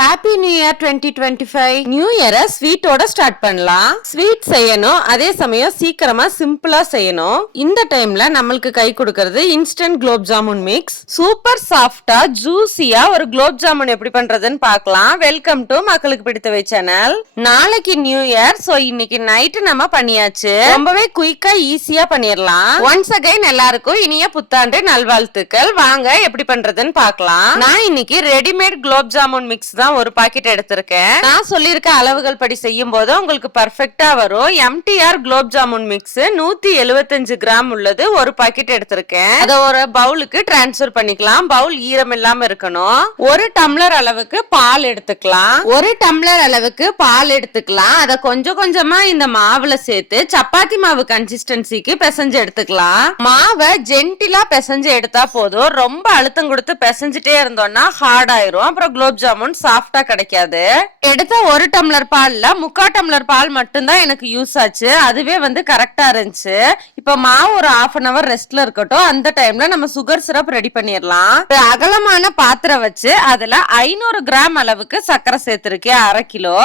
Happy new year 2025. New இயரை ஸ்வீட்டோட start பண்ணலாம். ஸ்வீட் செய்யணும், அதே சமயம் சீக்கிரமா சிம்பிளா செய்யணும். இந்த டைம்ல நம்மளுக்கு கை கொடுக்கிறது instant gulab jamun mix. Super சாஃப்டா ஜூசியா ஒரு குலோப் ஜாமுன் எப்படி பண்றதுன்னு பார்க்கலாம். வெல்கம் டு மக்களுக்கு பிடித்தவை சேனல். நாளைக்கு நியூ இயர், சோ இன்னைக்கு நைட்டு நம்ம பண்ணியாச்சு. ரொம்பவே குயிக்கா ஈஸியா பண்ணிடலாம். ஒன்ஸ் அகைன் எல்லாருக்கும் இனிய புத்தாண்டு நல்வாழ்த்துக்கள். வாங்க எப்படி பண்றதுன்னு பார்க்கலாம். நான் இன்னைக்கு ரெடிமேட் குலோப் ஜாமுன் மிக்ஸ் ஒரு பாக்கெட் எடுத்திருக்கேன். நான் சொல்லிருக்க அளவுகள் படி செய்யும் போது உங்களுக்கு பர்ஃபெக்ட்டா வரும். MTR gulab jamun mix 175 gram உள்ளது ஒரு பாக்கெட் எடுத்திருக்கேன். அத ஒரு பவுலுக்கு டிரான்ஸ்ஃபர் பண்ணிக்கலாம். பவுல் ஈரம் இல்லாம இருக்கணும். ஒரு டம்ளர் அளவுக்கு பால் எடுத்துக்கலாம். அத கொஞ்சம் கொஞ்சமா இந்த மாவுல சேர்த்து சப்பாத்தி மாவு கன்சிஸ்டன்சிக்கு பிசைஞ்சு எடுத்துக்கலாம். மாவை ஜென்டிலா பிசைஞ்சு எடுத்தா போதும். ரொம்ப அழுத்தம் கொடுத்து பிசைஞ்சிட்டே இருந்தோம்னா ஹார்ட் ஆயிரும். அப்புறம் குலோப் ஜாமுன் சாஃப்டா கிடைக்காது. எடுத்த ஒரு டம்ளர் பால்ல 3/4 டம்ளர் பால் மட்டும்தான் எனக்கு யூஸ் ஆச்சு. அதுவே கரெக்டா இருந்துச்சு. இப்ப மாவு ஒரு 1/2 hour ரெஸ்ட்ல இருக்கட்டும். அந்த டைம்ல நம்ம சுகர் சிரப் ரெடி பண்ணிடலாம். அகலமான பாத்திரம் வச்சு அதுல 500 கிராம் அளவுக்கு சர்க்கரை சேர்த்திருக்கேன். 1/2 கிலோ.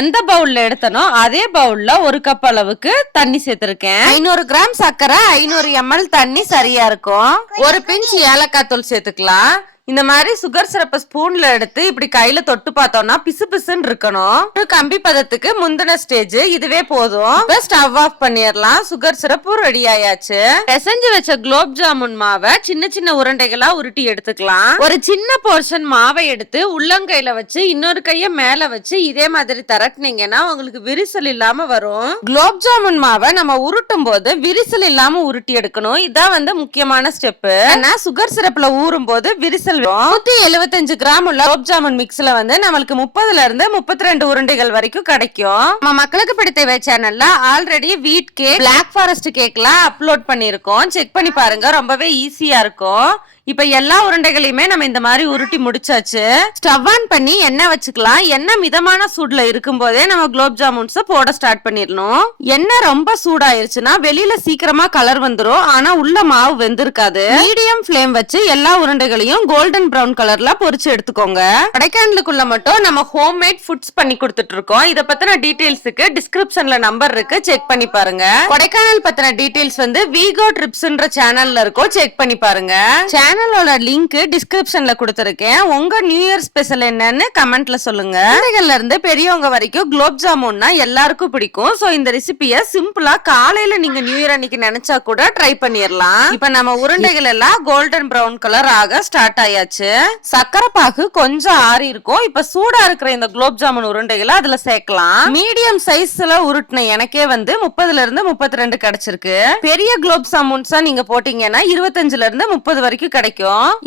எந்த பவுல்ல எடுத்தனோ அதே பவுல்ல 1 கப் அளவுக்கு தண்ணி சேர்த்திருக்கேன். 500 கிராம் சர்க்கரை, 500 ml தண்ணி சரியா இருக்கும். ஒரு பிஞ்ச் ஏலக்காய் தூள் சேர்த்துக்கலாம். இந்த மாதிரி சுகர் சிரப்ப ஸ்பூன்ல எடுத்து இப்படி கையில தொட்டு பார்த்தோம்னா பிசு பிசுன்னு இருக்கணும். கம்பி பதத்துக்கு முந்தின ஸ்டேஜ் இதுவே போதும். ஸ்டவ் ஆஃப் பண்ணிடலாம். சுகர் சிரப்பு ரெடி ஆயாச்சு. பிசைஞ்சு வச்ச குலோப் ஜாமுன் மாவை சின்ன சின்ன உருண்டைகளா உருட்டி எடுத்துக்கலாம். ஒரு சின்ன போர்ஷன் மாவை எடுத்து உள்ளங்கையில வச்சு இன்னொரு கைய மேல வச்சு இதே மாதிரி தரட்டினீங்கன்னா உங்களுக்கு விரிசல் இல்லாம வரும். குலோப் ஜாமுன் மாவை நம்ம உருட்டும் போது விரிசல் இல்லாம உருட்டி எடுக்கணும். இதான் முக்கியமான ஸ்டெப். ஆனா சுகர் சிரப்ல ஊறும் போது விரிசல் 175 கிராம் உள்ள குலோப் ஜாமுன் மிக்ஸ்ல நம்மளுக்கு 30ல இருந்து 32 உருண்டைகள் வரைக்கும் கிடைக்கும். நம்ம மக்களுக்கு பிடித்தவை சேனல்ல ஆல்ரெடி வீட் கேக், பிளாக் ஃபாரஸ்ட் கேக்லாம் அப்லோட் பண்ணிருக்கோம். செக் பண்ணி பாருங்க. ரொம்பவே ஈஸியா இருக்கும். இப்ப எல்லா உருண்டைகளையுமே நம்ம இந்த மாதிரி உருட்டி முடிச்சாச்சு. ஸ்டவ் ஆன் பண்ணி எண்ணெய் வச்சுக்கலாம். எண்ணெய் மிதமான சூடுல இருக்கும் போதே நம்ம குலோப் ஜாமுன்ஸ் போட ஸ்டார்ட் பண்ணிடணும். எண்ணெய் ரொம்ப சூடாயிருச்சுன்னா வெளியில சீக்கிரமா கலர் வந்துரும். ஆனா உள்ள மாவு வெந்திருக்காது. மீடியம் ஃபிளேம் வச்சு எல்லா உருண்டைகளையும் கோல்டன் பிரவுன் கலர்ல பொரிச்சு எடுத்துக்கோங்க. கொடைக்கானலுக்குள்ள மட்டும் நம்ம ஹோம் மேட் ஃபுட்ஸ் பண்ணி கொடுத்துட்டு இருக்கோம். இத பத்தின டீடைல்ஸுக்கு டிஸ்கிரிப்ஷன்ல நம்பர் இருக்கு, செக் பண்ணி பாருங்க. கொடைக்கானல் பத்தின டீடைல்ஸ் வீகோ ட்ரிப்ஸ்ன்ற சேனல்ல இருக்கும், செக் பண்ணி பாருங்க. சேனலோட லிங்க் டிஸ்கிரிப்ஷன்ல கொடுத்திருக்கேன். உங்க நியூ இயர் ஸ்பெஷல் என்னன்னு கமெண்ட்ல சொல்லுங்க. குழந்தைகள்ல இருந்து பெரியவங்க வரைக்கும் குலோப் ஜாமுன்னா எல்லாருக்கும் பிடிக்கும். சோ இந்த ரெசிபியை சிம்பிளா காலையில நீங்க நியூ இயர் அன்னைக்கு நினைச்சா கூட ட்ரை பண்ணிடலாம். இப்ப நம்ம உருண்டைகள் எல்லாம் கோல்டன் பிரவுன் கலர் ஆக ஸ்டார்ட் ஆயாச்சு. சக்கரை பாகு கொஞ்சம் ஆறி இருக்கும். இப்ப சூடா இருக்கிற இந்த குலோப் ஜாமுன் உருண்டைகளை அதுல சேர்க்கலாம். மீடியம் சைஸ்ல உருட்டின எனக்கே 30ல இருந்து 32 கிடைச்சிருக்கு. பெரிய குலோப் ஜாமுன்ஸா நீங்க போட்டீங்கன்னா 25ல இருந்து 30 வரைக்கும் கிடைக்கும்.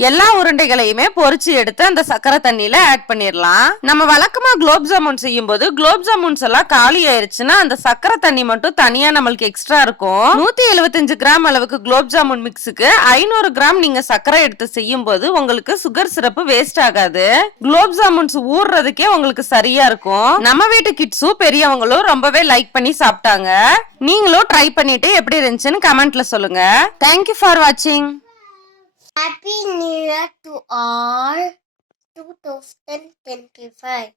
எல்லா உருண்டைகளையுமே பொரிச்சு எடுத்து அந்த சக்கரை தண்ணியில ஆட் பண்ணிடலாம். நம்ம வழக்கமா குலோப் ஜாமுன் செய்யும் போது குலோப் ஜாமுன்ஸ் எல்லாம் காலி ஆயிருச்சுன்னா அந்த சக்கரை தண்ணி மட்டும் தனியா நம்மளுக்கு எக்ஸ்ட்ரா இருக்கும். 175 கிராம் அளவுக்கு குலோப் ஜாமுன் மிக்ஸுக்கு 500 கிராம் நீங்க சக்கரை எடுத்து செய்யும் போது உங்களுக்கு சுகர் சிரப்பு வேஸ்ட் ஆகாது. குலோப் ஜாமுன்ஸ் ஊறுறதுக்கே உங்களுக்கு சரியா இருக்கும். நம்ம வீட்டு கிட்ஸும் பெரியவங்களும் ரொம்பவே லைக் பண்ணி சாப்பிட்டாங்க. நீங்களும் ட்ரை பண்ணிட்டு எப்படி இருந்துச்சுன்னு கமெண்ட்ல சொல்லுங்க. தேங்க்யூ ஃபார் வாட்சிங். Happy New Year to all 2025.